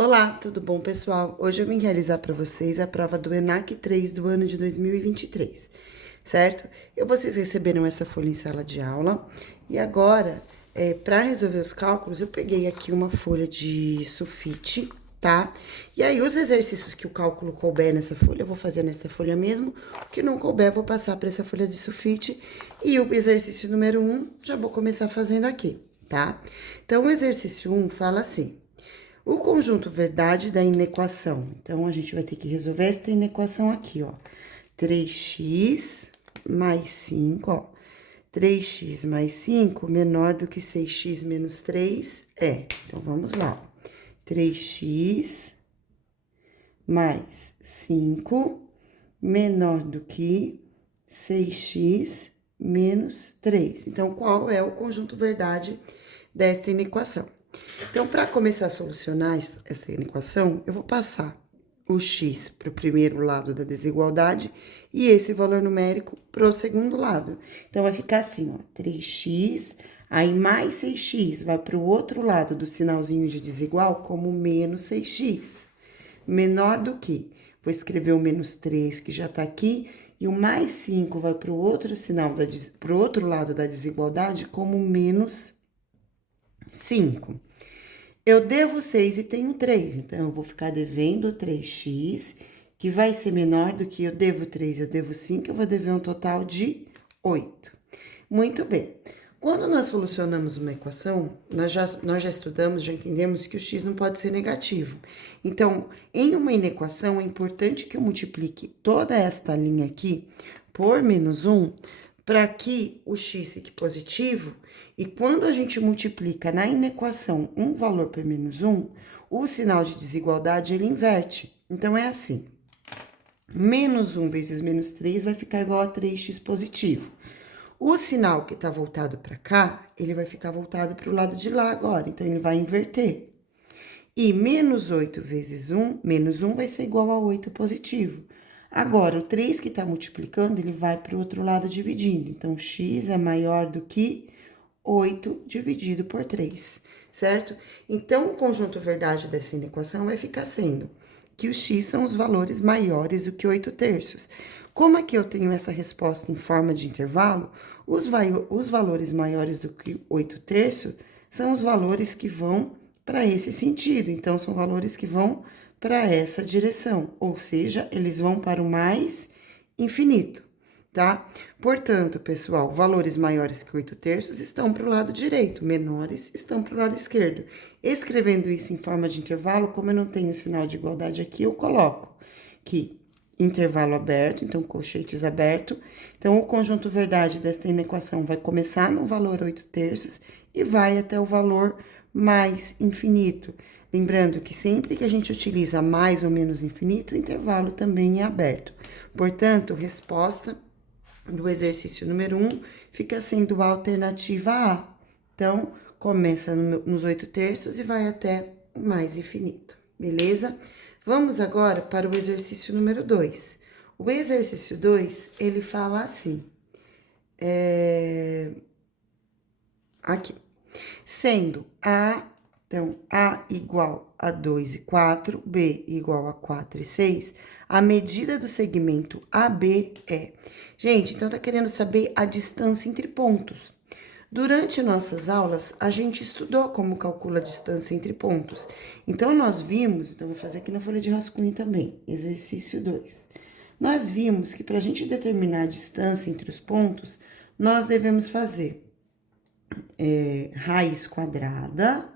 Olá, tudo bom, pessoal? Hoje eu vim realizar para vocês a prova do ENAC 3 do ano de 2023, certo? Vocês receberam essa folha em sala de aula e agora, para resolver os cálculos, eu peguei aqui uma folha de sulfite, tá? E aí, os exercícios que o cálculo couber nessa folha, eu vou fazer nessa folha mesmo. O que não couber, eu vou passar para essa folha de sulfite. E o exercício número 1, já vou começar fazendo aqui, tá? Então, o exercício 1 fala assim: o conjunto verdade da inequação. Então, a gente vai ter que resolver esta inequação aqui, ó. 3x mais 5, ó. 3x mais 5 menor do que 6x menos 3 é. Então, vamos lá. 3x mais 5 menor do que 6x menos 3. Então, qual é o conjunto verdade desta inequação? Então, para começar a solucionar essa equação, eu vou passar o x para o primeiro lado da desigualdade e esse valor numérico para o segundo lado. Então, vai ficar assim, ó, 3x, aí mais 6x vai para o outro lado do sinalzinho de desigual como menos 6x. Menor do que, vou escrever o menos 3 que já está aqui, e o mais 5 vai para o outro sinal, para o outro lado da desigualdade como menos 5. Eu devo 6 e tenho 3, então eu vou ficar devendo 3x, que vai ser menor do que eu devo 3, eu devo 5, eu vou dever um total de 8. Muito bem. Quando nós solucionamos uma equação, nós já estudamos, já entendemos que o x não pode ser negativo. Então, em uma inequação, é importante que eu multiplique toda esta linha aqui por menos 1, para que o x fique positivo, e quando a gente multiplica na inequação um valor por menos 1, o sinal de desigualdade, ele inverte. Então, é assim, menos 1 vezes menos 3 vai ficar igual a 3x positivo. O sinal que está voltado para cá, ele vai ficar voltado para o lado de lá agora, então ele vai inverter. E menos 8 vezes 1, menos 1 vai ser igual a 8 positivo. Agora, o 3 que está multiplicando, ele vai para o outro lado dividindo. Então, x é maior do que 8 dividido por 3, certo? Então, o conjunto verdade dessa equação vai ficar sendo que os x são os valores maiores do que 8 terços. Como aqui eu tenho essa resposta em forma de intervalo, os valores maiores do que 8 terços são os valores que vão para esse sentido. Então, são valores que vão para essa direção, ou seja, eles vão para o mais infinito, tá? Portanto, pessoal, valores maiores que 8 terços estão para o lado direito, menores estão para o lado esquerdo. Escrevendo isso em forma de intervalo, como eu não tenho sinal de igualdade aqui, eu coloco que intervalo aberto, então colchetes aberto. Então, o conjunto verdade desta inequação vai começar no valor 8 terços e vai até o valor mais infinito. Lembrando que sempre que a gente utiliza mais ou menos infinito, o intervalo também é aberto. Portanto, resposta do exercício número 1 fica sendo a alternativa A. Então, começa nos 8 terços e vai até o mais infinito, beleza? Vamos agora para o exercício número 2. O exercício 2, ele fala assim, aqui, sendo então, A igual a 2 e 4, B igual a 4 e 6, a medida do segmento AB é... Gente, então tá querendo saber a distância entre pontos. Durante nossas aulas, a gente estudou como calcula a distância entre pontos. Então, nós vimos, então vou fazer aqui na folha de rascunho também, exercício 2. Nós vimos que para a gente determinar a distância entre os pontos, nós devemos fazer raiz quadrada,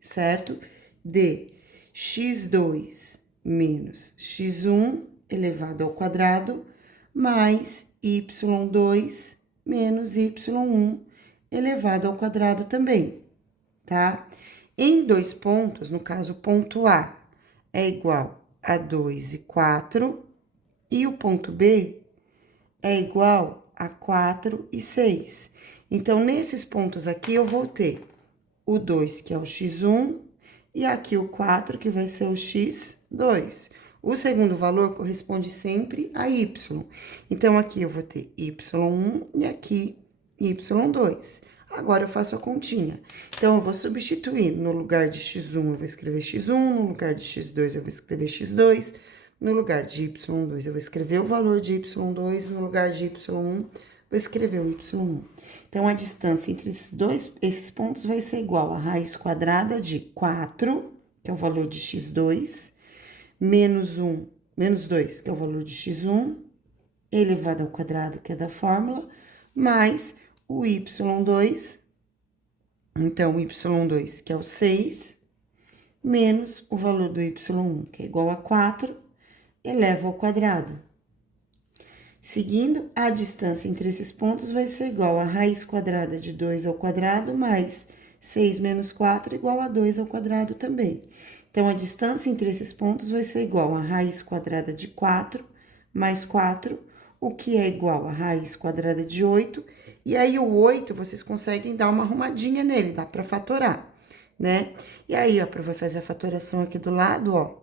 certo? De x2 menos x1 elevado ao quadrado, mais y2 menos y1 elevado ao quadrado também, tá? Em dois pontos, no caso, o ponto A é igual a 2 e 4, e o ponto B é igual a 4 e 6. Então, nesses pontos aqui, eu vou ter o 2, que é o x1, e aqui o 4, que vai ser o x2. O segundo valor corresponde sempre a y. Então, aqui eu vou ter y1 e aqui y2. Agora eu faço a continha. Então, eu vou substituir. No lugar de x1, eu vou escrever x1. No lugar de x2, eu vou escrever x2. No lugar de y2, eu vou escrever o valor de y2. No lugar de y1, vou escrever o y1. Então, a distância entre esses pontos vai ser igual a raiz quadrada de 4, que é o valor de x2, menos 2, que é o valor de x1, elevado ao quadrado, que é da fórmula, mais o y2, então, o y2, que é o 6, menos o valor do y1, que é igual a 4, eleva ao quadrado. Seguindo, a distância entre esses pontos vai ser igual a raiz quadrada de 2 ao quadrado, mais 6 menos 4 igual a 2 ao quadrado também. Então, a distância entre esses pontos vai ser igual a raiz quadrada de 4, mais 4, o que é igual a raiz quadrada de 8. E aí, o 8, vocês conseguem dar uma arrumadinha nele, dá pra fatorar, né? E aí, ó, vai fazer a fatoração aqui do lado, ó.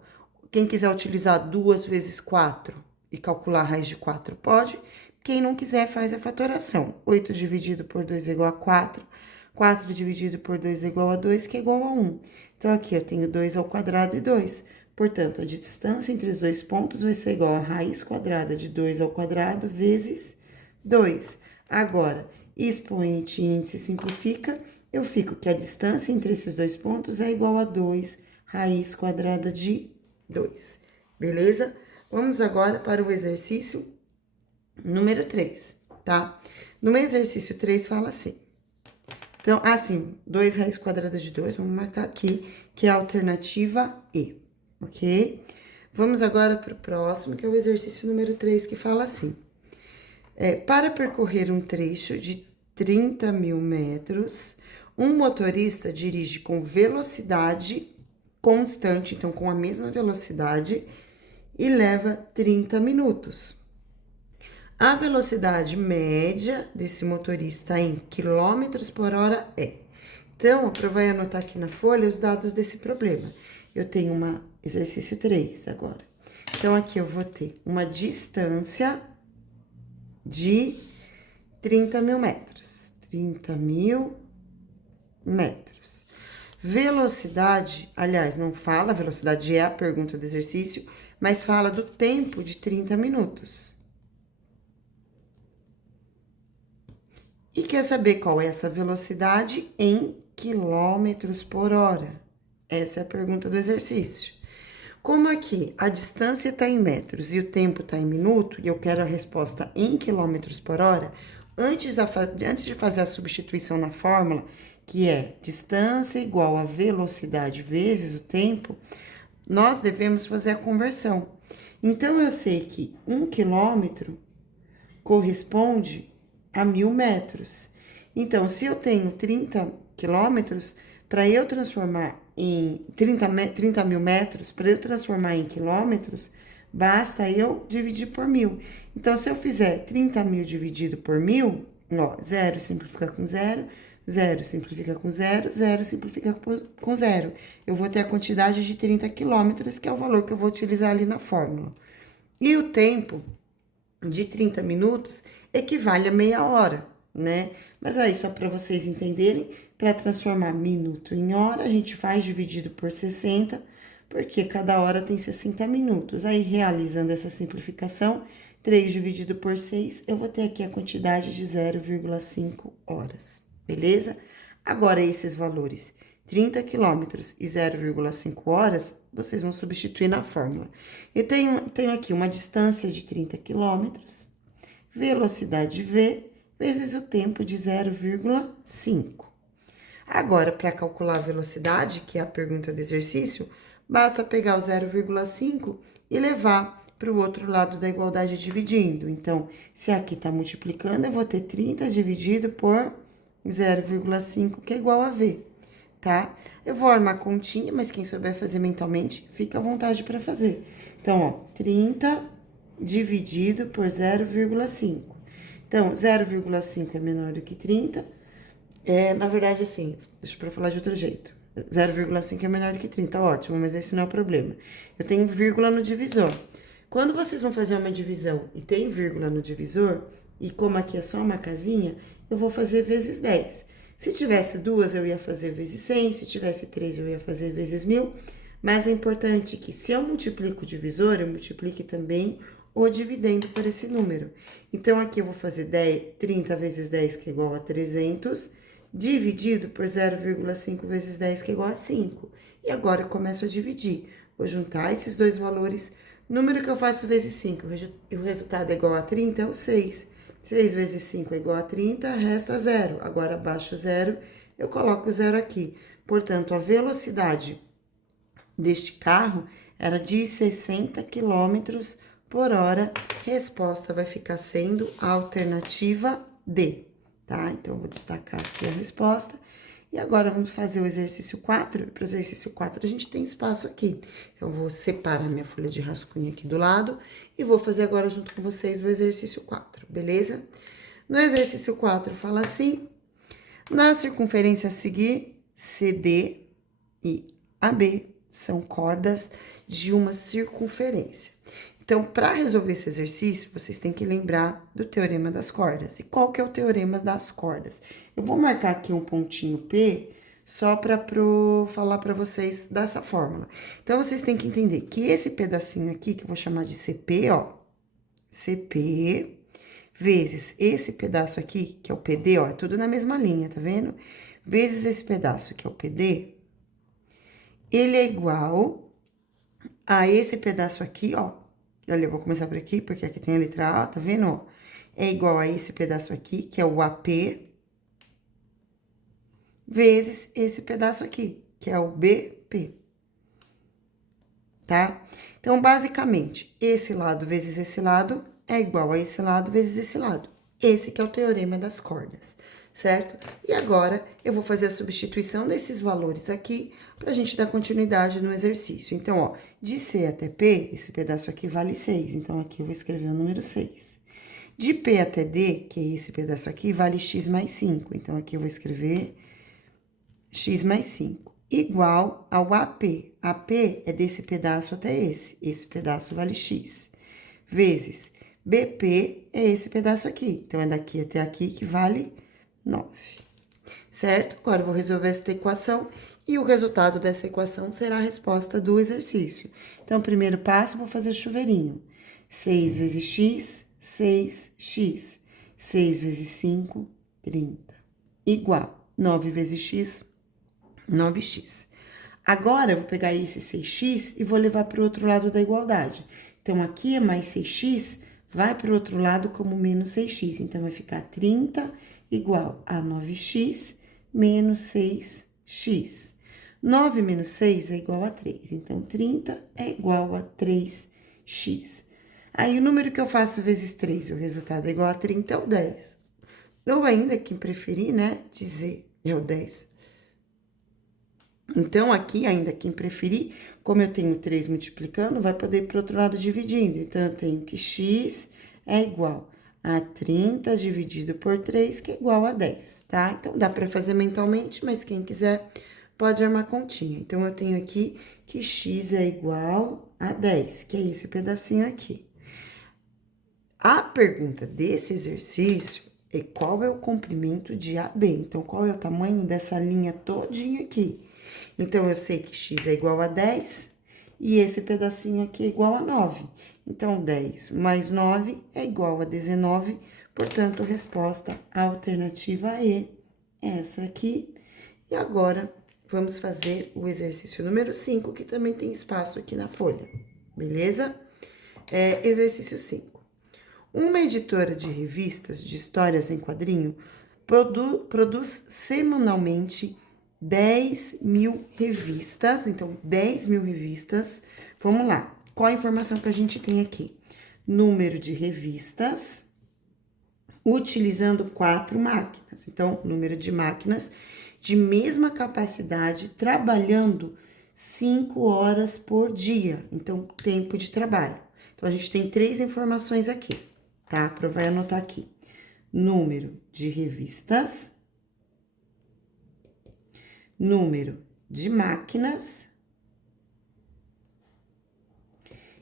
Quem quiser utilizar 2 vezes 4 e calcular a raiz de 4, pode. Quem não quiser, faz a fatoração. 8 dividido por 2 é igual a 4. 4 dividido por 2 é igual a 2, que é igual a 1. Então, aqui eu tenho 2 ao quadrado e 2. Portanto, a distância entre os dois pontos vai ser igual a raiz quadrada de 2 ao quadrado vezes 2. Agora, expoente e índice simplifica, eu fico que a distância entre esses dois pontos é igual a 2 raiz quadrada de 2. Beleza? Vamos agora para o exercício número 3, tá? No exercício 3 fala assim. Então, assim, 2 raiz quadrada de 2, vamos marcar aqui, que é a alternativa E, ok? Vamos agora para o próximo, que é o exercício número 3, que fala assim. Para percorrer um trecho de 30.000 metros, um motorista dirige com velocidade constante, então com a mesma velocidade, e leva 30 minutos. A velocidade média desse motorista em quilômetros por hora é. Então, a prova vai anotar aqui na folha os dados desse problema. Eu tenho exercício 3 agora. Então, aqui eu vou ter uma distância de 30.000 metros. 30.000 metros. Velocidade, aliás, não fala, velocidade é a pergunta do exercício, mas fala do tempo de 30 minutos. E quer saber qual é essa velocidade em quilômetros por hora? Essa é a pergunta do exercício. Como aqui a distância está em metros e o tempo está em minuto, e eu quero a resposta em quilômetros por hora, antes de fazer a substituição na fórmula, que é distância igual a velocidade vezes o tempo, nós devemos fazer a conversão. Então, eu sei que 1 quilômetro corresponde a 1.000 metros. Então, se eu tenho 30 quilômetros, para eu transformar em 30.000 metros, para eu transformar em quilômetros, basta eu dividir por 1.000. Então, se eu fizer 30.000 dividido por 1.000, ó, 0 simplifica com 0, 0 simplifica com 0, 0 simplifica com 0. Eu vou ter a quantidade de 30 quilômetros, que é o valor que eu vou utilizar ali na fórmula. E o tempo de 30 minutos equivale a meia hora, né? Mas aí, só para vocês entenderem, para transformar minuto em hora, a gente faz dividido por 60, porque cada hora tem 60 minutos. Aí, realizando essa simplificação, 3 dividido por 6, eu vou ter aqui a quantidade de 0,5 horas, beleza? Agora, esses valores, 30 quilômetros e 0,5 horas, vocês vão substituir na fórmula. Eu tenho aqui uma distância de 30 quilômetros, velocidade V, vezes o tempo de 0,5. Agora, para calcular a velocidade, que é a pergunta do exercício, basta pegar o 0,5 e levar para o outro lado da igualdade dividindo. Então, se aqui está multiplicando, eu vou ter 30 dividido por 0,5, que é igual a V, tá? Eu vou armar continha, mas quem souber fazer mentalmente, fica à vontade para fazer. Então, ó, 30 dividido por 0,5. Então, 0,5 é menor do que 30. Na verdade, assim, deixa eu falar de outro jeito. 0,5 é menor do que 30, ótimo, mas esse não é o problema. Eu tenho vírgula no divisor. Quando vocês vão fazer uma divisão e tem vírgula no divisor, e como aqui é só uma casinha, eu vou fazer vezes 10. Se tivesse duas, eu ia fazer vezes 100, se tivesse três, eu ia fazer vezes 1000. Mas é importante que, se eu multiplico o divisor, eu multiplique também o dividendo por esse número. Então, aqui eu vou fazer 30 vezes 10, que é igual a 300, dividido por 0,5 vezes 10, que é igual a 5. E agora eu começo a dividir. Vou juntar esses dois valores. Número que eu faço vezes 5, e o resultado é igual a 30, é o 6. 6 vezes 5 é igual a 30, resta 0. Agora, abaixo 0, eu coloco 0 aqui. Portanto, a velocidade deste carro era de 60 km por hora. Resposta vai ficar sendo a alternativa D, tá? Então, eu vou destacar aqui a resposta. E agora, vamos fazer o exercício 4. Para o exercício 4, a gente tem espaço aqui. Então, eu vou separar minha folha de rascunho aqui do lado e vou fazer agora junto com vocês o exercício 4, beleza? No exercício 4, fala assim: na circunferência a seguir, CD e AB são cordas de uma circunferência. Então, para resolver esse exercício, vocês têm que lembrar do teorema das cordas. E qual que é o teorema das cordas? Eu vou marcar aqui um pontinho P só para falar para vocês dessa fórmula. Então, vocês têm que entender que esse pedacinho aqui, que eu vou chamar de CP, ó, CP, vezes esse pedaço aqui, que é o PD, ó, é tudo na mesma linha, tá vendo? Vezes esse pedaço, que é o PD, ele é igual a esse pedaço aqui, ó. Olha, eu vou começar por aqui, porque aqui tem a letra A, tá vendo, ó? É igual a esse pedaço aqui, que é o AP, vezes esse pedaço aqui, que é o BP, tá? Então, basicamente, esse lado vezes esse lado é igual a esse lado vezes esse lado. Esse que é o teorema das cordas, certo? E agora, eu vou fazer a substituição desses valores aqui pra gente dar continuidade no exercício. Então, ó, de C até P, esse pedaço aqui vale 6. Então, aqui eu vou escrever o número 6. De P até D, que é esse pedaço aqui, vale x mais 5. Então, aqui eu vou escrever x mais 5. Igual ao AP. AP é desse pedaço até esse. Esse pedaço vale x. Vezes BP é esse pedaço aqui. Então, é daqui até aqui que vale 9. Certo? Agora, eu vou resolver esta equação e o resultado dessa equação será a resposta do exercício. Então, primeiro passo, eu vou fazer o chuveirinho. 6 vezes x, 6x. 6 vezes 5, 30. Igual 9 vezes x, 9x. Agora, eu vou pegar esse 6x e vou levar para o outro lado da igualdade. Então, aqui é mais 6x, vai para o outro lado como menos 6x. Então, vai ficar 30 igual a 9x menos 6x. 9 menos 6 é igual a 3. Então, 30 é igual a 3x. Aí, o número que eu faço vezes 3, o resultado é igual a 30, é o 10. Ou ainda, quem preferir, né, dizer é o 10. Então, aqui, ainda quem preferir, como eu tenho 3 multiplicando, vai poder ir para o outro lado dividindo. Então, eu tenho que x é igual a 30 dividido por 3, que é igual a 10, tá? Então, dá para fazer mentalmente, mas quem quiser pode armar continha. Então, eu tenho aqui que x é igual a 10, que é esse pedacinho aqui. A pergunta desse exercício é qual é o comprimento de AB. Então, qual é o tamanho dessa linha todinha aqui? Então, eu sei que x é igual a 10 e esse pedacinho aqui é igual a 9. Então, 10 mais 9 é igual a 19, portanto, resposta alternativa E é essa aqui. E agora, vamos fazer o exercício número 5, que também tem espaço aqui na folha, beleza? Exercício 5. Uma editora de revistas de histórias em quadrinho produz semanalmente 10.000 revistas. Então, 10.000 revistas. Vamos lá. Qual a informação que a gente tem aqui? Número de revistas utilizando 4 máquinas. Então, número de máquinas de mesma capacidade trabalhando 5 horas por dia. Então, tempo de trabalho. Então, a gente tem 3 informações aqui, tá? Vai anotar aqui. Número de revistas, número de máquinas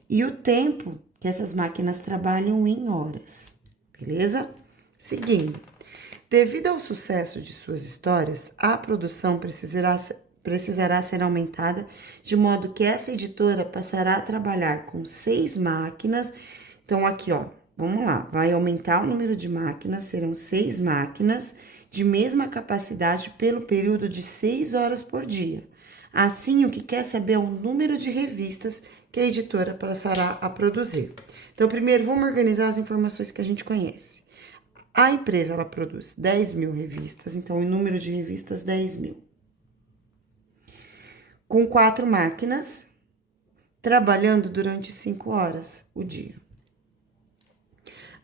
e o tempo que essas máquinas trabalham em horas, beleza? Seguindo, Devido ao sucesso de suas histórias, a produção precisará ser aumentada, de modo que essa editora passará a trabalhar com 6 máquinas. Então, aqui, ó, vamos lá, vai aumentar o número de máquinas, serão 6 máquinas de mesma capacidade pelo período de 6 horas por dia. Assim, o que quer saber é o número de revistas que a editora passará a produzir. Então, primeiro, vamos organizar as informações que a gente conhece. A empresa, ela produz 10.000 revistas, então, o número de revistas, 10.000. Com 4 máquinas, trabalhando durante 5 horas o dia.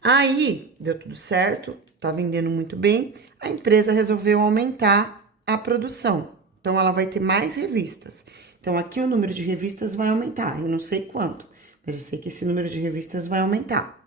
Aí, deu tudo certo, tá vendendo muito bem, a empresa resolveu aumentar a produção. Então, ela vai ter mais revistas. Então, aqui o número de revistas vai aumentar. Eu não sei quanto, mas eu sei que esse número de revistas vai aumentar.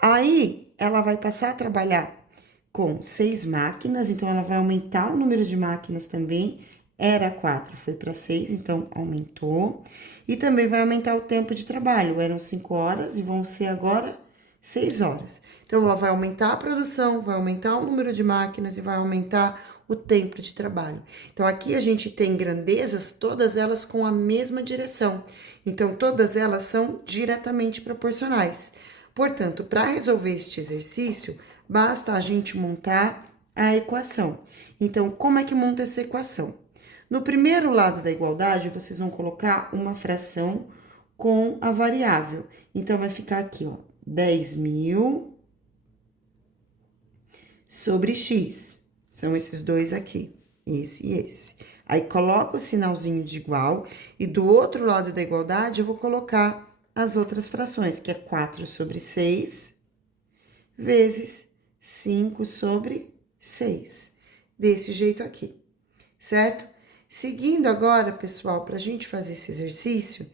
Aí, ela vai passar a trabalhar com 6 máquinas, então ela vai aumentar o número de máquinas também. Era 4, foi para 6, então aumentou. E também vai aumentar o tempo de trabalho. Eram 5 horas e vão ser agora 6 horas. Então, ela vai aumentar a produção, vai aumentar o número de máquinas e vai aumentar o tempo de trabalho. Então, aqui a gente tem grandezas, todas elas com a mesma direção. Então, todas elas são diretamente proporcionais. Portanto, para resolver este exercício, basta a gente montar a equação. Então, como é que monta essa equação? No primeiro lado da igualdade, vocês vão colocar uma fração com a variável. Então, vai ficar aqui, ó, 10.000 sobre x. São esses dois aqui, esse e esse. Aí, coloco o sinalzinho de igual e do outro lado da igualdade, eu vou colocar as outras frações, que é 4 sobre 6 vezes 5 sobre 6. Desse jeito aqui, certo? Seguindo agora, pessoal, para a gente fazer esse exercício,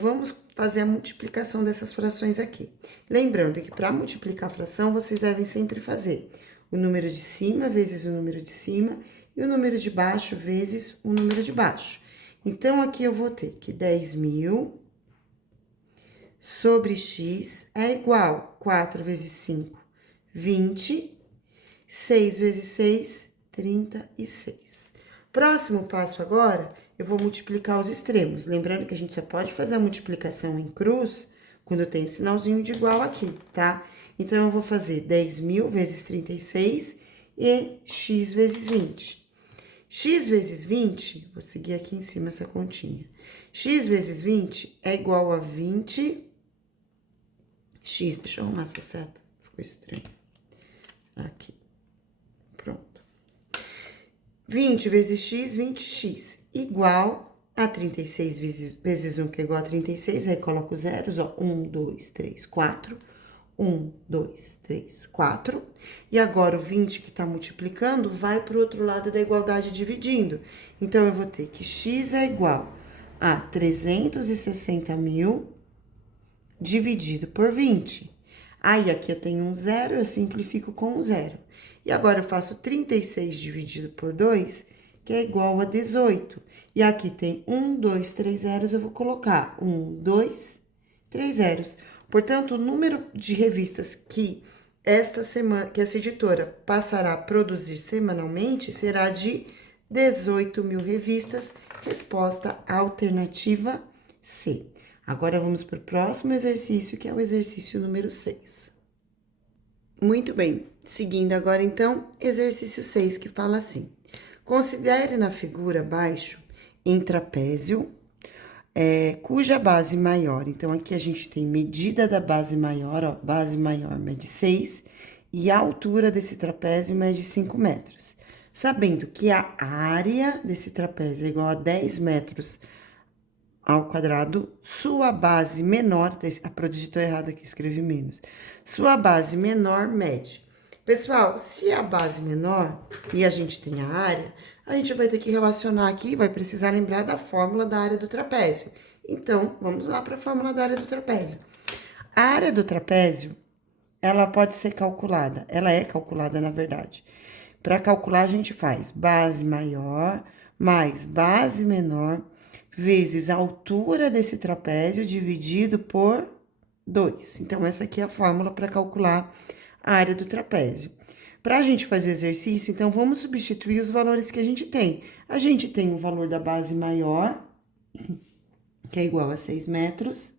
vamos fazer a multiplicação dessas frações aqui. Lembrando que para multiplicar a fração, vocês devem sempre fazer o número de cima vezes o número de cima e o número de baixo vezes o número de baixo. Então, aqui eu vou ter que 10.000 sobre x é igual 4 vezes 5, 20, 6 vezes 6, 36. Próximo passo agora, eu vou multiplicar os extremos. Lembrando que a gente só pode fazer a multiplicação em cruz quando tem o sinalzinho de igual aqui, tá? Então, eu vou fazer 10.000 vezes 36 e x vezes 20. X vezes 20, vou seguir aqui em cima essa continha. X vezes 20 é igual a 20. X, deixa eu arrumar essa seta, ficou estranho. Aqui, pronto. 20 vezes x, 20x, igual a 36 vezes 1, que é igual a 36, aí coloco zeros, ó, 1, 2, 3, 4, 1, 2, 3, 4. E agora, o 20 que tá multiplicando, vai pro outro lado da igualdade dividindo. Então, eu vou ter que x é igual a 360.000 dividido por 20. Aí, aqui eu tenho um zero, eu simplifico com um zero. E agora, eu faço 36 dividido por 2, que é igual a 18. E aqui tem 1, 2, 3 zeros, eu vou colocar 1, 2, 3 zeros. Portanto, o número de revistas que essa editora passará a produzir semanalmente será de 18.000 revistas. Resposta alternativa C. Agora, vamos para o próximo exercício, que é o exercício número 6. Muito bem, seguindo agora, então, exercício 6, que fala assim. Considere na figura abaixo, em trapézio, cuja base maior. Então, aqui a gente tem medida da base maior, ó, base maior mede 6, e a altura desse trapézio mede 5 metros. Sabendo que a área desse trapézio é igual a 10 metros ao quadrado, sua base menor, digitou errado aqui, escrevi menos. Sua base menor mede. Pessoal, se a base menor e a gente tem a área, a gente vai ter que relacionar aqui, vai precisar lembrar da fórmula da área do trapézio. Então, vamos lá para a fórmula da área do trapézio. A área do trapézio, ela pode ser calculada, ela é calculada, na verdade. Para calcular, a gente faz base maior mais base menor vezes a altura desse trapézio dividido por 2. Então, essa aqui é a fórmula para calcular a área do trapézio. Para a gente fazer o exercício, então, vamos substituir os valores que a gente tem. A gente tem o valor da base maior, que é igual a 6 metros.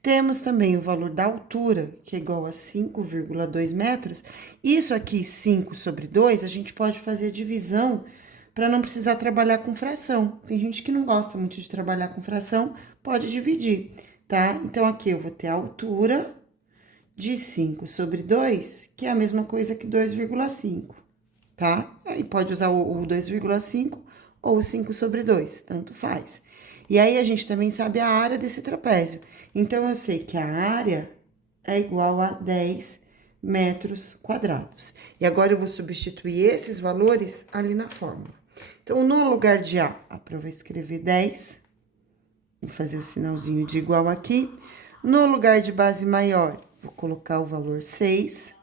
Temos também o valor da altura, que é igual a 5,2 metros. Isso aqui, 5 sobre 2, a gente pode fazer a divisão para não precisar trabalhar com fração. Tem gente que não gosta muito de trabalhar com fração, pode dividir, tá? Então, aqui eu vou ter a altura de 5 sobre 2, que é a mesma coisa que 2,5, tá? Aí pode usar o 2,5 ou o 5 sobre 2, tanto faz. E aí, a gente também sabe a área desse trapézio. Então, eu sei que a área é igual a 10 metros quadrados. E agora, eu vou substituir esses valores ali na fórmula. Então, no lugar de A, eu vou escrever 10. Vou fazer o sinalzinho de igual aqui. No lugar de base maior, vou colocar o valor 6.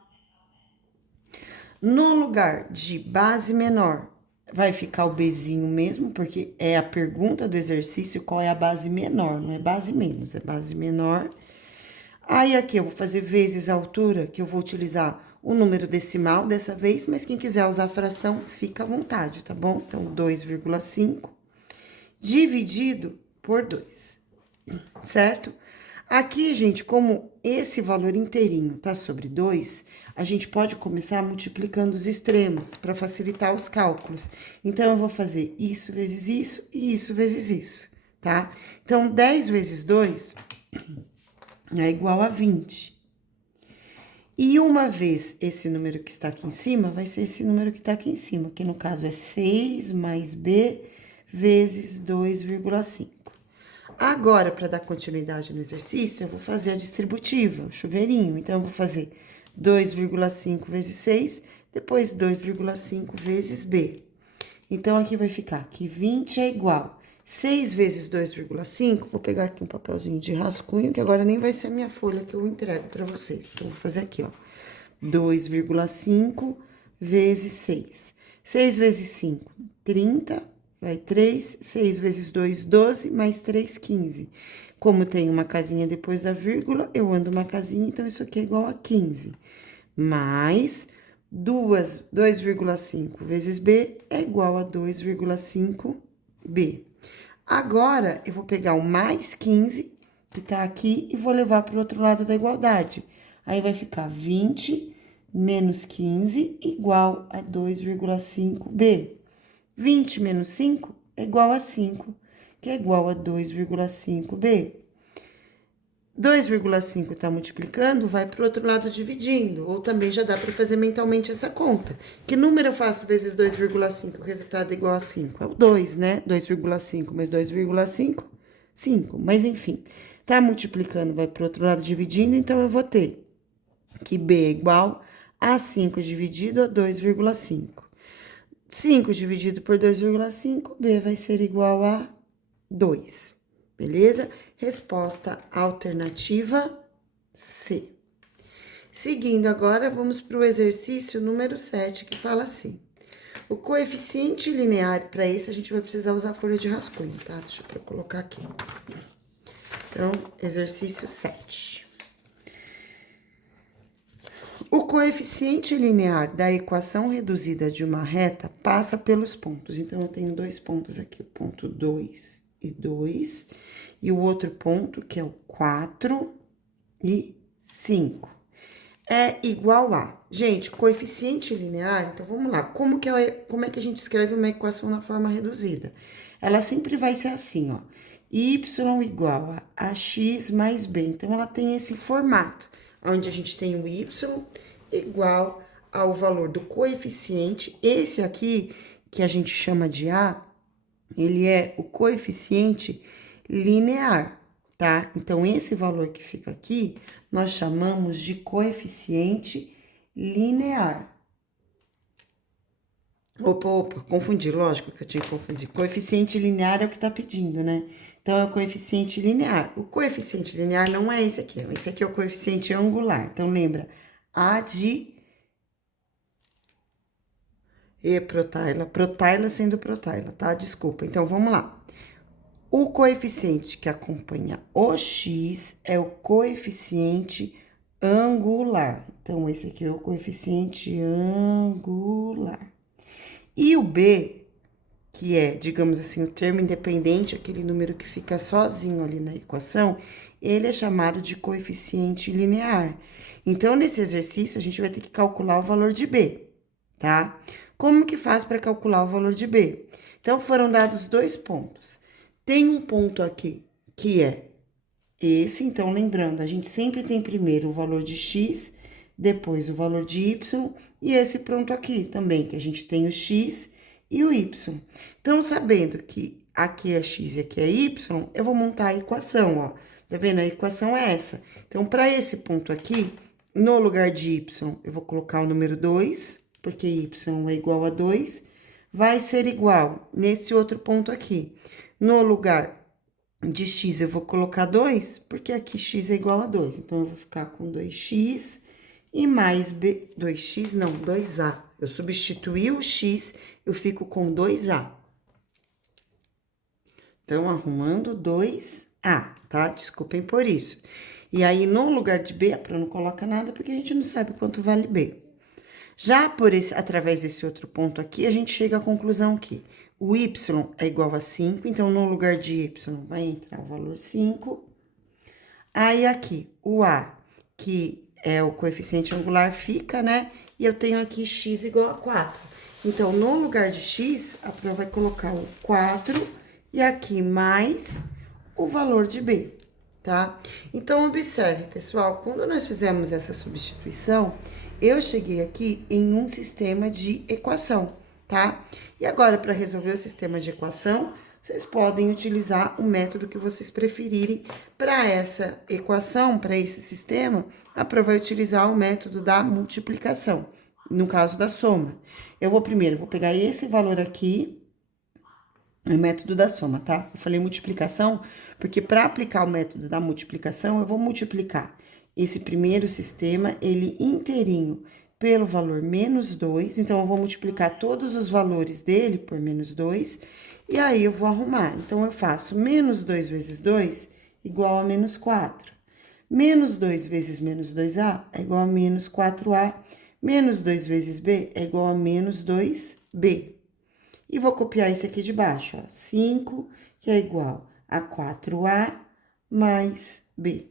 No lugar de base menor, vai ficar o Bzinho mesmo, porque é a pergunta do exercício qual é a base menor, não é base menos, é base menor. Aí, aqui eu vou fazer vezes a altura, que eu vou utilizar o número decimal dessa vez, mas quem quiser usar a fração, fica à vontade, tá bom? Então, 2,5 dividido por 2, certo? Aqui, gente, como esse valor inteirinho tá sobre 2, a gente pode começar multiplicando os extremos para facilitar os cálculos. Então, eu vou fazer isso vezes isso e isso vezes isso, tá? Então, 10 vezes 2 é igual a 20. E uma vez esse número que está aqui em cima, vai ser esse número que está aqui em cima, que no caso é 6 mais B vezes 2,5. Agora, para dar continuidade no exercício, eu vou fazer a distributiva, o chuveirinho. Então, eu vou fazer 2,5 vezes 6, depois 2,5 vezes B. Então, aqui vai ficar que 20 é igual 6 vezes 2,5, vou pegar aqui um papelzinho de rascunho, que agora nem vai ser a minha folha que eu entrego para vocês. Então, vou fazer aqui, ó, 2,5 vezes 6. 6 vezes 5, 30, vai 3, 6 vezes 2, 12, mais 3, 15. Como tem uma casinha depois da vírgula, eu ando uma casinha, então isso aqui é igual a 15. Mais 2,5 vezes B é igual a 2,5B. Agora, eu vou pegar o mais 15, que tá aqui, e vou levar para o outro lado da igualdade. Aí, vai ficar 20 menos 15 igual a 2,5B. 20 menos 5 é igual a 5, que é igual a 2,5B. 2,5 tá multiplicando, vai para o outro lado dividindo. Ou também já dá para fazer mentalmente essa conta. Que número eu faço vezes 2,5? O resultado é igual a 5. É o 2, né? 2,5 mais 2,5, 5. Mas, enfim, tá multiplicando, vai para o outro lado dividindo. Então, eu vou ter que B é igual a 5 dividido a 2,5. 5 dividido por 2,5, B vai ser igual a 2. Beleza? Resposta alternativa C. Seguindo agora, vamos para o exercício número 7, que fala assim. O coeficiente linear, para esse a gente vai precisar usar a folha de rascunho, tá? Deixa eu colocar aqui. Então, exercício 7. O coeficiente linear da equação reduzida de uma reta passa pelos pontos. Então, eu tenho dois pontos aqui, o ponto 2 e 2, e o outro ponto, que é o 4 e 5. É igual a... Gente, coeficiente linear, então, vamos lá. Como é que a gente escreve uma equação na forma reduzida? Ela sempre vai ser assim, ó. Y igual a x mais b. Então, ela tem esse formato, onde a gente tem o y igual ao valor do coeficiente. Esse aqui, que a gente chama de A, ele é o coeficiente linear, tá? Então, esse valor que fica aqui, nós chamamos de coeficiente linear. Opa, confundi, lógico que eu tinha que confundir. Coeficiente linear é o que tá pedindo, né? Então, é o coeficiente linear. O coeficiente linear não é esse aqui, esse aqui é o coeficiente angular. Então, lembra, A de... protaila sendo protaila, tá? Desculpa. Então, vamos lá. O coeficiente que acompanha o x é o coeficiente angular. Então, esse aqui é o coeficiente angular. E o B, que é, digamos assim, o termo independente, aquele número que fica sozinho ali na equação, ele é chamado de coeficiente linear. Então, nesse exercício, a gente vai ter que calcular o valor de B, tá? Como que faz para calcular o valor de B? Então, foram dados dois pontos. Tem um ponto aqui que é esse, então, lembrando, a gente sempre tem primeiro o valor de x, depois o valor de y, e esse ponto aqui também, que a gente tem o x e o y. Então, sabendo que aqui é x e aqui é y, eu vou montar a equação, ó. Tá vendo? A equação é essa. Então, para esse ponto aqui, no lugar de y, eu vou colocar o número 2, porque y é igual a 2, vai ser igual nesse outro ponto aqui. No lugar de x eu vou colocar 2, porque aqui x é igual a 2. Então, eu vou ficar com 2x e mais b... 2x não, 2a. Eu substituí o x, eu fico com 2a. Então, arrumando 2a, tá? Desculpem por isso. E aí, no lugar de b, a Pro não coloca nada, porque a gente não sabe quanto vale b. Já através desse outro ponto aqui, a gente chega à conclusão que o y é igual a 5, então, no lugar de y vai entrar o valor 5. Aí, aqui, o a, que é o coeficiente angular, fica, né? E eu tenho aqui x igual a 4. Então, no lugar de x, a Pro vai colocar o 4 e aqui mais o valor de b, tá? Então, observe, pessoal, quando nós fizemos essa substituição, eu cheguei aqui em um sistema de equação, tá? E agora, para resolver o sistema de equação, vocês podem utilizar o método que vocês preferirem. Para essa equação, para esse sistema, a Pro vai utilizar o método da multiplicação, no caso da soma. Eu vou pegar esse valor aqui, o método da soma, tá? Eu falei multiplicação, porque para aplicar o método da multiplicação, eu vou multiplicar esse primeiro sistema, ele inteirinho, pelo valor menos 2. Então, eu vou multiplicar todos os valores dele por menos 2, e aí eu vou arrumar. Então, eu faço menos 2 vezes 2 igual a menos 4. Menos 2 vezes menos 2a é igual a menos 4a. Menos 2 vezes b é igual a menos 2b. E vou copiar esse aqui de baixo, ó. 5, que é igual a 4a mais b,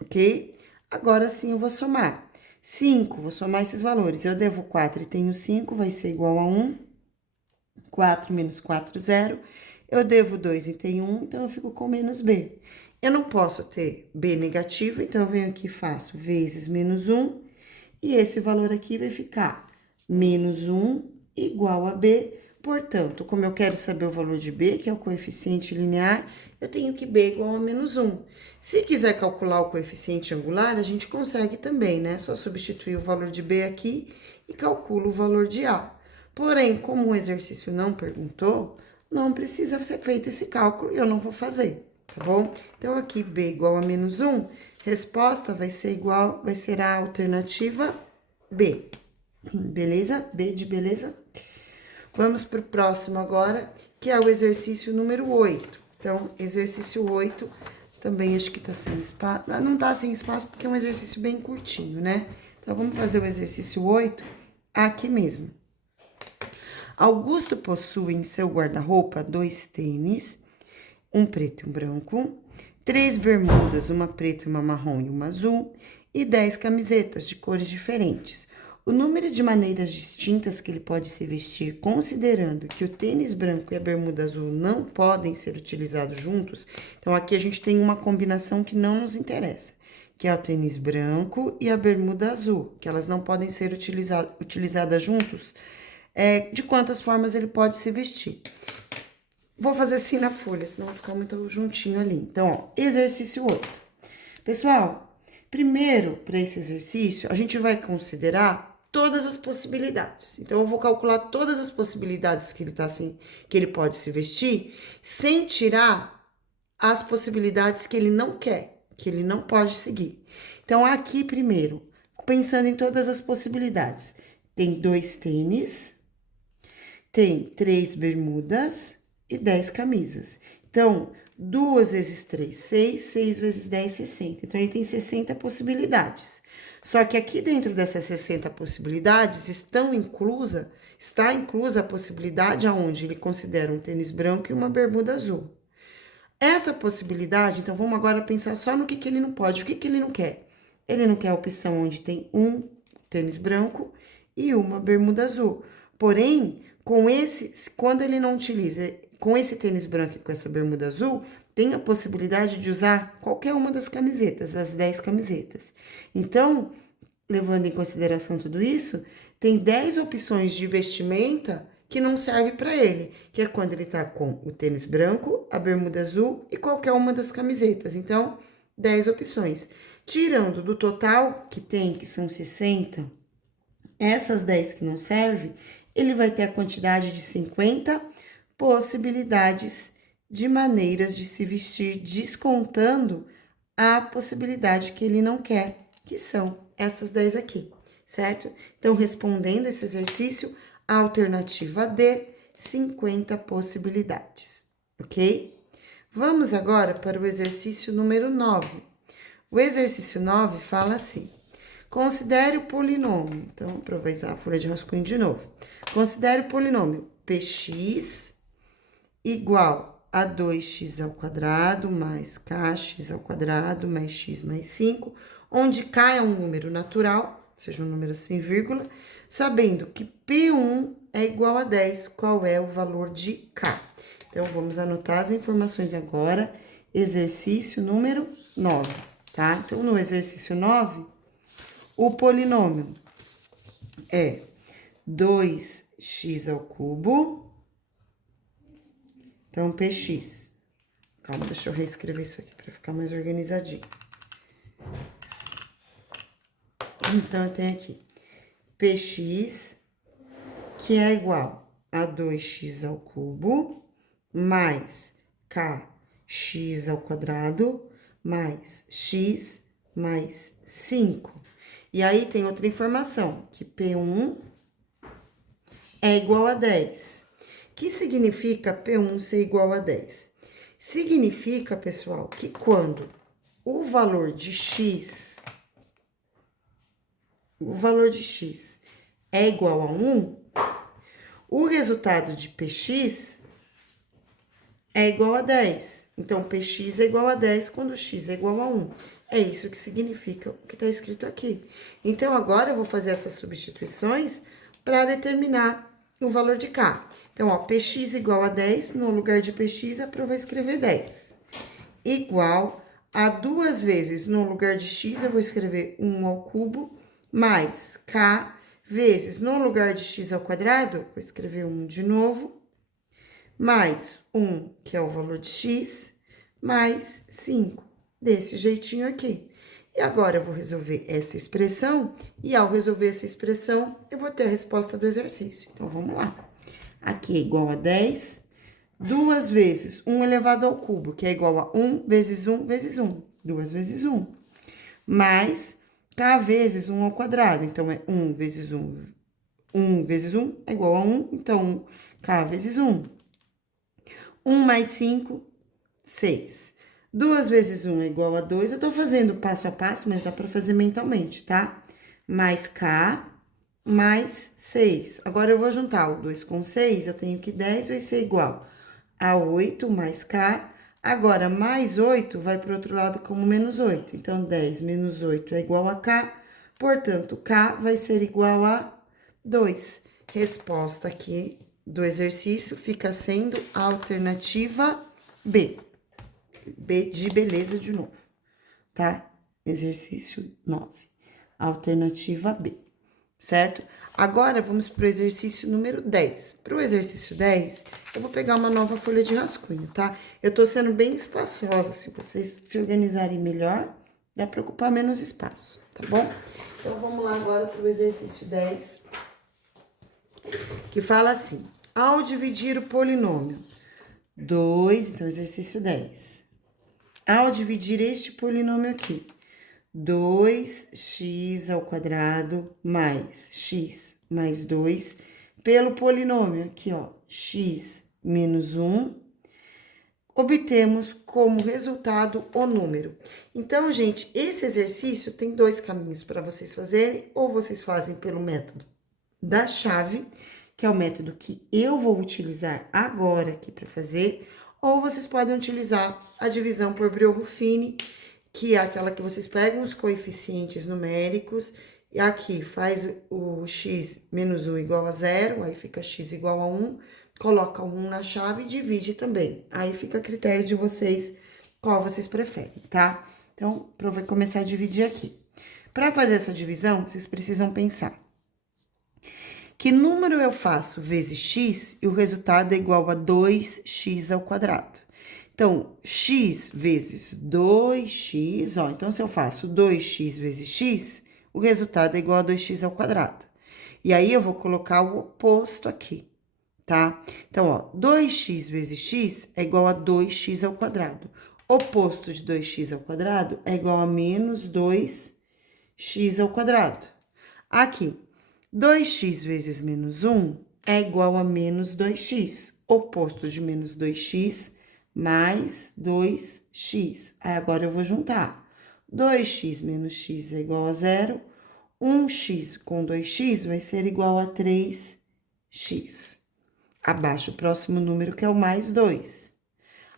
ok? Agora sim eu vou somar. 5, vou somar esses valores. Eu devo 4 e tenho 5, vai ser igual a 1. 4 menos 4, 0. Eu devo 2 e tenho 1, então eu fico com menos b. Eu não posso ter b negativo, então eu venho aqui e faço vezes menos 1. E esse valor aqui vai ficar menos 1 igual a b. Portanto, como eu quero saber o valor de b, que é o coeficiente linear, eu tenho que b igual a menos 1. Se quiser calcular o coeficiente angular, a gente consegue também, né? Só substituir o valor de b aqui e calcula o valor de a. Porém, como o exercício não perguntou, não precisa ser feito esse cálculo e eu não vou fazer, tá bom? Então, aqui b igual a menos 1, resposta vai ser a alternativa B. Beleza? B de beleza? Vamos para o próximo agora, que é o exercício número 8. Então, exercício 8, também acho que tá sem espaço. Não tá sem espaço porque é um exercício bem curtinho, né? Então, vamos fazer o exercício 8 aqui mesmo. Augusto possui em seu guarda-roupa 2 tênis, um preto e um branco, 3 bermudas, uma preta, uma marrom e uma azul, e 10 camisetas de cores diferentes. O número de maneiras distintas que ele pode se vestir, considerando que o tênis branco e a bermuda azul não podem ser utilizados juntos, então aqui a gente tem uma combinação que não nos interessa, que é o tênis branco e a bermuda azul, que elas não podem ser utilizadas juntos. De quantas formas ele pode se vestir. Vou fazer assim na folha, senão vai ficar muito juntinho ali. Então, ó, exercício 8. Pessoal, primeiro, para esse exercício, a gente vai considerar todas as possibilidades. Então, eu vou calcular todas as possibilidades que ele pode se vestir, sem tirar as possibilidades que ele não quer, que ele não pode seguir. Então, aqui, primeiro, pensando em todas as possibilidades. Tem 2 tênis, tem 3 bermudas e 10 camisas. Então, 2 vezes 3, 6. 6 vezes 10, 60. Então, ele tem 60 possibilidades. Só que aqui dentro dessas 60 possibilidades está inclusa a possibilidade aonde ele considera um tênis branco e uma bermuda azul. Essa possibilidade, então vamos agora pensar só no que ele não pode, o que ele não quer. Ele não quer a opção onde tem um tênis branco e uma bermuda azul. Porém, quando ele não utiliza, com esse tênis branco e com essa bermuda azul, tem a possibilidade de usar qualquer uma das camisetas, das 10 camisetas. Então, levando em consideração tudo isso, tem 10 opções de vestimenta que não serve para ele, que é quando ele tá com o tênis branco, a bermuda azul e qualquer uma das camisetas. Então, 10 opções. Tirando do total que tem, que são 60, essas 10 que não servem, ele vai ter a quantidade de 50 possibilidades de maneiras de se vestir, descontando a possibilidade que ele não quer, que são essas 10 aqui, certo? Então, respondendo esse exercício, a alternativa D, 50 possibilidades, ok? Vamos agora para o exercício número 9. O exercício 9 fala assim: considere o polinômio. Então, aproveitar a folha de rascunho de novo. Considere o polinômio px igual a 2x ao quadrado mais kx ao quadrado mais x mais 5, onde k é um número natural, ou seja, um número sem vírgula, sabendo que P1 é igual a 10, qual é o valor de K? Então, vamos anotar as informações agora, exercício número 9, tá? Então, no exercício 9, o polinômio é 2x ao cubo, então, px. Calma, deixa eu reescrever isso aqui para ficar mais organizadinho. Então, eu tenho aqui px, que é igual a 2x ao cubo, mais kx ao quadrado, mais x, mais 5. E aí, tem outra informação, que P1 é igual a 10. Que significa P1 ser igual a 10? Significa, pessoal, que quando o valor de x é igual a 1, o resultado de px é igual a 10. Então, px é igual a 10 quando x é igual a 1. É isso que significa o que está escrito aqui. Então, agora eu vou fazer essas substituições para determinar o valor de k. Então, ó, px igual a 10, no lugar de px, eu vou escrever 10. Igual a 2 vezes, no lugar de x, eu vou escrever 1 ao cubo, mais k vezes, no lugar de x ao quadrado, vou escrever 1 de novo, mais 1, que é o valor de x, mais 5, desse jeitinho aqui. E agora, eu vou resolver essa expressão, e ao resolver essa expressão, eu vou ter a resposta do exercício. Então, vamos lá. Aqui é igual a 10, 2 vezes 1 elevado ao cubo, que é igual a 1 vezes 1 vezes 1, 2 vezes 1, mais k vezes 1 ao quadrado. Então, é 1 vezes 1, 1 vezes 1 é igual a 1, então, k vezes 1. 1 mais 5, 6. 2 vezes 1 é igual a 2. Eu tô fazendo passo a passo, mas dá pra fazer mentalmente, tá? Mais k mais 6. Agora, eu vou juntar o 2 com 6, eu tenho que 10 vai ser igual a 8 mais k. Agora, mais 8 vai para o outro lado como menos 8. Então, 10 menos 8 é igual a k. Portanto, k vai ser igual a 2. Resposta aqui do exercício fica sendo a alternativa B. B de beleza de novo, tá? Exercício 9. Alternativa B. Certo? Agora, vamos para o exercício número 10. Para o exercício 10, eu vou pegar uma nova folha de rascunho, tá? Eu tô sendo bem espaçosa, se vocês se organizarem melhor, dá para ocupar menos espaço, tá bom? Então, vamos lá agora para o exercício 10, que fala assim: ao dividir o polinômio 2, então, exercício 10. Ao dividir este polinômio aqui, 2x ao quadrado mais x mais 2 pelo polinômio aqui, ó, x menos 1. obtemos como resultado o número. Então, gente, esse exercício tem dois caminhos para vocês fazerem, ou vocês fazem pelo método da chave, que é o método que eu vou utilizar agora aqui para fazer, ou vocês podem utilizar a divisão por Breuer-Ruffini, que é aquela que vocês pegam os coeficientes numéricos, e aqui faz o x menos 1 igual a 0, aí fica x igual a 1, coloca o 1 na chave e divide também. Aí fica a critério de vocês, qual vocês preferem, tá? Então, vou começar a dividir aqui. Para fazer essa divisão, vocês precisam pensar. Que número eu faço vezes x e o resultado é igual a 2x ao quadrado. Então, x vezes 2x, ó, então se eu faço 2x vezes x, o resultado é igual a 2x ao quadrado. E aí, eu vou colocar o oposto aqui, tá? Então, ó, 2x vezes x é igual a 2x ao quadrado. Oposto de 2x ao quadrado é igual a menos 2x ao quadrado. Aqui, 2x vezes menos 1 é igual a menos 2x. Oposto de menos 2x mais 2x. Aí, agora eu vou juntar. 2x menos x é igual a 0. 1x com 2x vai ser igual a 3x. Abaixo o próximo número, que é o mais 2.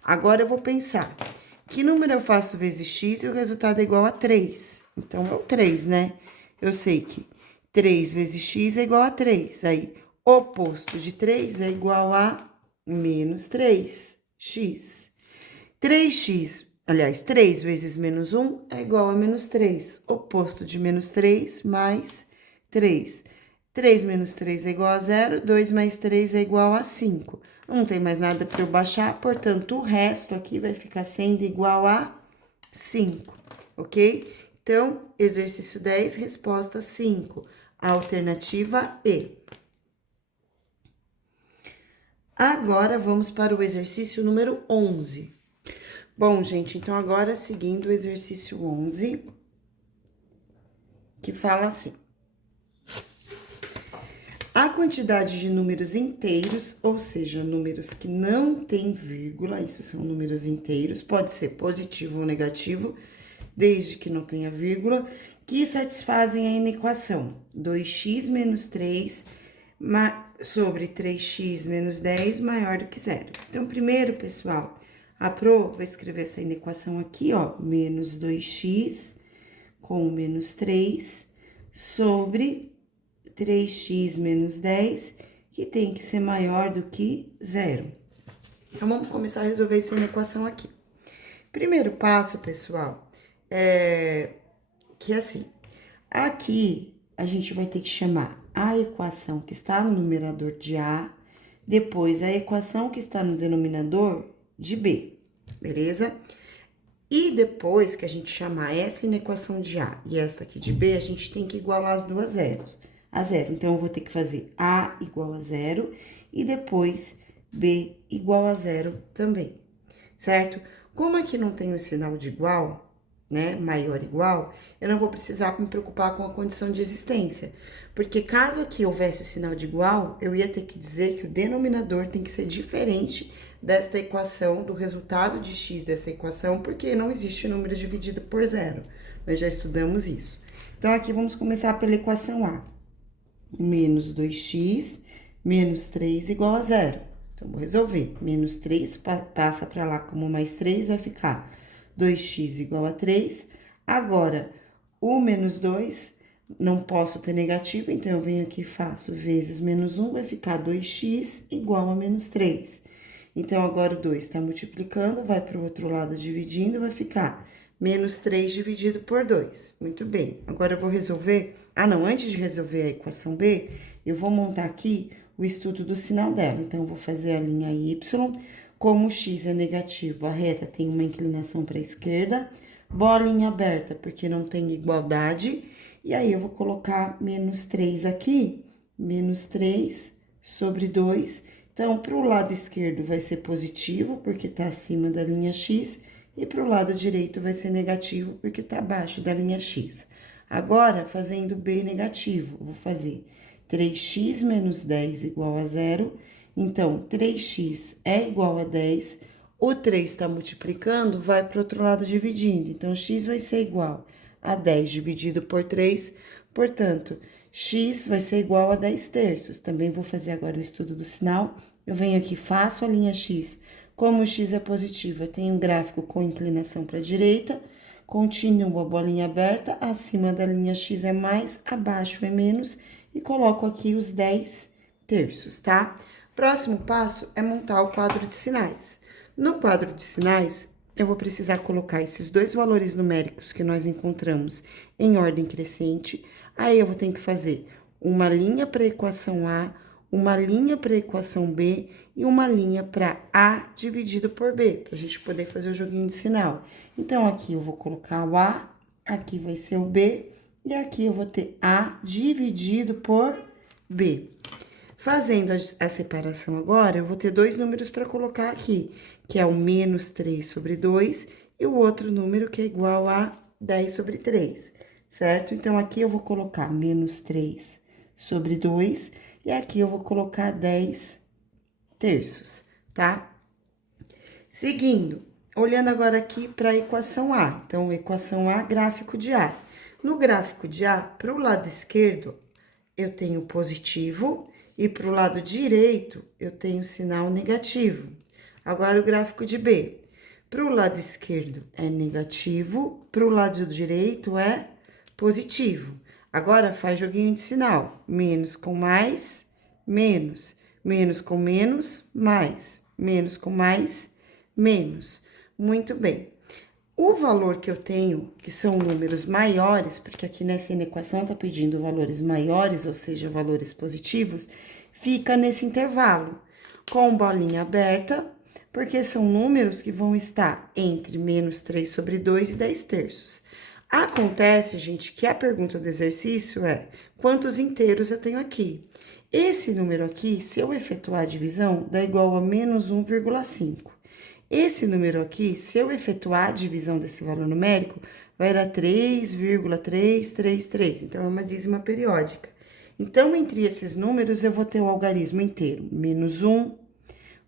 Agora, eu vou pensar. Que número eu faço vezes x e o resultado é igual a 3? Então, é o 3, né? Eu sei que 3 vezes x é igual a 3. Aí, oposto de 3 é igual a menos 3x. 3x, aliás, 3 vezes menos 1 é igual a menos 3. Oposto de menos 3 mais 3. 3 menos 3 é igual a 0, 2 mais 3 é igual a 5. Não tem mais nada para eu baixar, portanto, o resto aqui vai ficar sendo igual a 5, ok? Então, exercício 10, resposta 5. Alternativa E. Agora, vamos para o exercício número 11. Bom, gente, então agora, seguindo o exercício 11, que fala assim. A quantidade de números inteiros, ou seja, números que não têm vírgula, isso são números inteiros, pode ser positivo ou negativo, desde que não tenha vírgula, que satisfazem a inequação 2x menos 3 sobre 3x menos 10 maior do que zero. Então, primeiro, pessoal, a Pro vai escrever essa inequação aqui, ó, menos 2x com menos 3 sobre 3x menos 10, que tem que ser maior do que zero. Então, vamos começar a resolver essa equação aqui. Primeiro passo, pessoal, que assim, aqui a gente vai ter que chamar a equação que está no numerador de A, depois a equação que está no denominador de B, beleza? E depois que a gente chamar essa inequação de A e esta aqui de B, a gente tem que igualar as duas zeros. A zero. Então, eu vou ter que fazer A igual a 0 e depois B igual a 0 também, certo? Como aqui não tem o sinal de igual, né, maior igual, eu não vou precisar me preocupar com a condição de existência. Porque caso aqui houvesse o sinal de igual, eu ia ter que dizer que o denominador tem que ser diferente desta equação, do resultado de x dessa equação, porque não existe número dividido por zero. Nós já estudamos isso. Então, aqui vamos começar pela equação A. Menos 2x, menos 3 igual a 0. Então, vou resolver. Menos 3 passa para lá como mais 3, vai ficar 2x igual a 3. Agora, o menos 2, não posso ter negativo, então eu venho aqui e faço vezes menos 1, vai ficar 2x igual a menos 3. Então, agora o 2 está multiplicando, vai para o outro lado dividindo, vai ficar menos 3 dividido por 2. Muito bem. Agora, eu vou resolver... Ah, não, antes de resolver a equação B, eu vou montar aqui o estudo do sinal dela. Então, eu vou fazer a linha Y. Como o x é negativo, a reta tem uma inclinação para a esquerda. Bolinha aberta, porque não tem igualdade. E aí, eu vou colocar menos 3 aqui. Menos 3 sobre 2. Então, para o lado esquerdo vai ser positivo, porque está acima da linha x. E para o lado direito vai ser negativo, porque está abaixo da linha x. Agora, fazendo B negativo, eu vou fazer 3x menos 10 igual a 0. Então, 3x é igual a 10. O 3 está multiplicando, vai para o outro lado dividindo. Então, x vai ser igual a 10 dividido por 3. Portanto, x vai ser igual a 10 terços. Também vou fazer agora o estudo do sinal. Eu venho aqui, faço a linha x. Como o x é positivo, eu tenho um gráfico com inclinação para a direita. Continuo a bolinha aberta. Acima da linha x é mais, abaixo é menos. E coloco aqui os 10 terços, tá? Próximo passo é montar o quadro de sinais. No quadro de sinais, eu vou precisar colocar esses dois valores numéricos que nós encontramos em ordem crescente. Aí, eu vou ter que fazer uma linha para a equação A, uma linha para a equação B e uma linha para A dividido por B, para a gente poder fazer o joguinho de sinal. Então, aqui eu vou colocar o A, aqui vai ser o B, e aqui eu vou ter A dividido por B. Fazendo a separação agora, eu vou ter dois números para colocar aqui, que é o menos 3 sobre 2 e o outro número que é igual a 10 sobre 3, certo? Então, aqui eu vou colocar menos 3 sobre 2 e aqui eu vou colocar 10 terços, tá? Seguindo, olhando agora aqui para a equação A. Então, equação A, gráfico de A. No gráfico de A, para o lado esquerdo, eu tenho positivo e para o lado direito, eu tenho sinal negativo. Agora, o gráfico de B. Para o lado esquerdo é negativo, para o lado direito é positivo. Agora, faz joguinho de sinal. Menos com mais, menos. Menos com menos, mais. Menos com mais, menos. Muito bem. O valor que eu tenho, que são números maiores, porque aqui nessa equação está pedindo valores maiores, ou seja, valores positivos, fica nesse intervalo, com bolinha aberta, porque são números que vão estar entre menos 3 sobre 2 e 10 terços. Acontece, gente, que a pergunta do exercício é, quantos inteiros eu tenho aqui? Esse número aqui, se eu efetuar a divisão, dá igual a menos 1,5. Esse número aqui, se eu efetuar a divisão desse valor numérico, vai dar 3,333. Então, é uma dízima periódica. Então, entre esses números, eu vou ter o algarismo inteiro. Menos 1,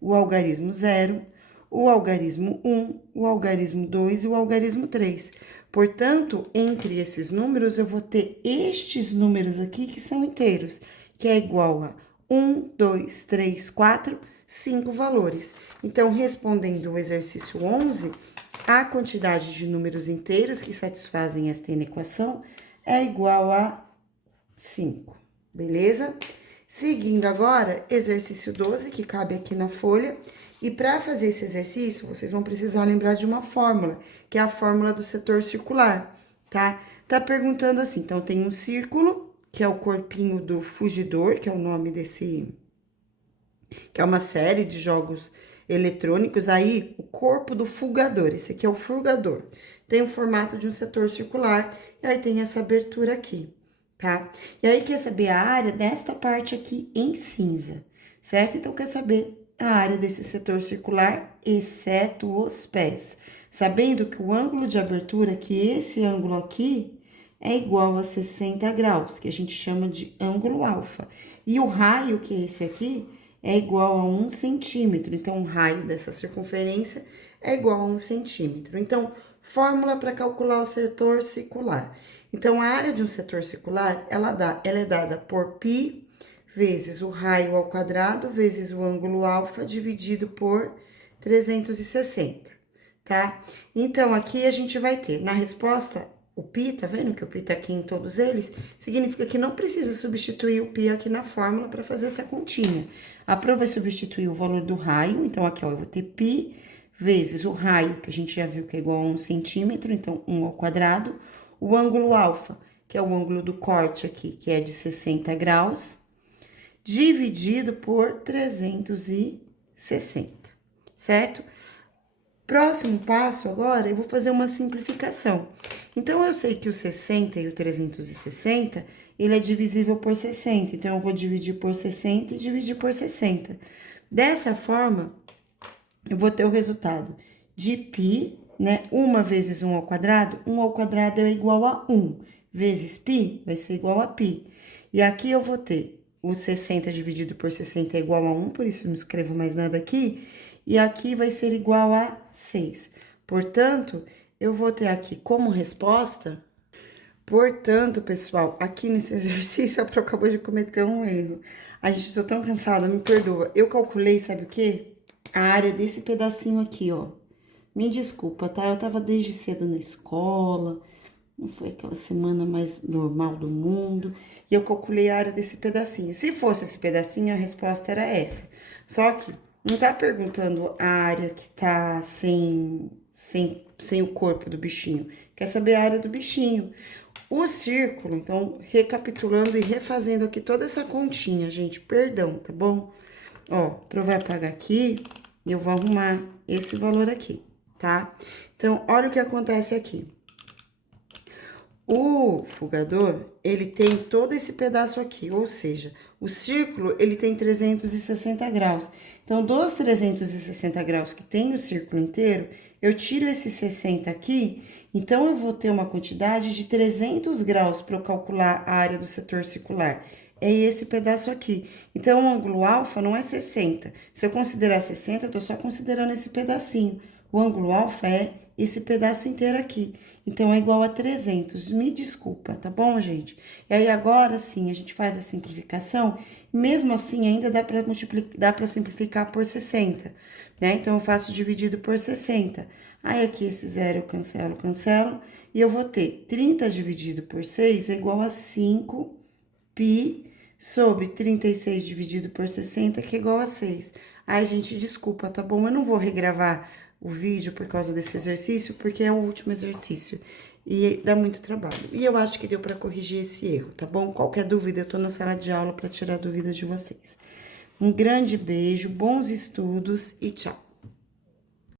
o algarismo 0, o algarismo 1, o algarismo 2 e o algarismo 3. Portanto, entre esses números, eu vou ter estes números aqui que são inteiros, que é igual a 1, 2, 3, 4, 5 valores. Então, respondendo o exercício 11, a quantidade de números inteiros que satisfazem esta equação é igual a 5, beleza? Seguindo agora, exercício 12, que cabe aqui na folha. E para fazer esse exercício, vocês vão precisar lembrar de uma fórmula, que é a fórmula do setor circular, tá? Tá perguntando assim, então tem um círculo, que é o corpinho do fugidor, que é o nome desse... que é uma série de jogos eletrônicos, aí o corpo do fulgador, esse aqui é o fulgador, tem o formato de um setor circular, e aí tem essa abertura aqui, tá? E aí quer saber a área desta parte aqui em cinza, certo? Então, quer saber a área desse setor circular, exceto os pés, sabendo que o ângulo de abertura, que esse ângulo aqui, é igual a 60 graus, que a gente chama de ângulo alfa, e o raio, que é esse aqui, é igual a 1 centímetro. Então, o raio dessa circunferência é igual a 1 centímetro. Então, fórmula para calcular o setor circular. Então, a área de um setor circular, ela é dada por π vezes o raio ao quadrado, vezes o ângulo alfa, dividido por 360, tá? Então, aqui a gente vai ter, na resposta... O π, tá vendo que o π tá aqui em todos eles? Significa que não precisa substituir o π aqui na fórmula para fazer essa continha. A prova vai substituir o valor do raio, então aqui, ó, eu vou ter π vezes o raio, que a gente já viu que é igual a 1 centímetro, então 1 ao quadrado. O ângulo alfa, que é o ângulo do corte aqui, que é de 60 graus, dividido por 360, certo? Próximo passo agora, eu vou fazer uma simplificação. Então, eu sei que o 60 e o 360, ele é divisível por 60. Então, eu vou dividir por 60 e dividir por 60. Dessa forma, eu vou ter o resultado de π, né? 1 vezes 1 ao quadrado. 1 ao quadrado é igual a 1. Vezes π vai ser igual a π. E aqui eu vou ter o 60 dividido por 60 é igual a 1, por isso não escrevo mais nada aqui. e aqui vai ser igual a 6. Portanto, eu vou ter aqui como resposta... Portanto, pessoal, aqui nesse exercício, a Pro acabou de cometer um erro. A gente, tô tão cansada, me perdoa. Eu calculei, sabe o quê? A área desse pedacinho aqui, ó. Me desculpa, tá? Eu tava desde cedo na escola, não foi aquela semana mais normal do mundo. E eu calculei a área desse pedacinho. Se fosse esse pedacinho, a resposta era essa. Só que não tá perguntando a área que tá sem o corpo do bichinho. Quer saber a área do bichinho. O círculo, então, recapitulando e refazendo aqui toda essa continha, gente, perdão, tá bom? Ó, Pro vai apagar aqui e eu vou arrumar esse valor aqui, tá? Então, olha o que acontece aqui. O fugador, ele tem todo esse pedaço aqui, ou seja, o círculo, ele tem 360 graus. Então, dos 360 graus que tem o círculo inteiro, eu tiro esse 60 aqui, então eu vou ter uma quantidade de 300 graus para eu calcular a área do setor circular. É esse pedaço aqui. Então, o ângulo alfa não é 60. Se eu considerar 60, eu tô só considerando esse pedacinho. O ângulo alfa é esse pedaço inteiro aqui. Então, é igual a 300. Me desculpa, tá bom, gente? E aí, agora sim, a gente faz a simplificação. Mesmo assim, ainda dá para simplificar por 60, né? Então, eu faço dividido por 60. Aí, aqui, esse zero eu cancelo. E eu vou ter 30 dividido por 6 é igual a 5 pi sobre 36 dividido por 60, que é igual a 6. Ai, gente, desculpa, tá bom? Eu não vou regravar o vídeo por causa desse exercício, porque é o último exercício e dá muito trabalho. E eu acho que deu para corrigir esse erro, tá bom? Qualquer dúvida, eu tô na sala de aula para tirar dúvidas de vocês. Um grande beijo, bons estudos e tchau!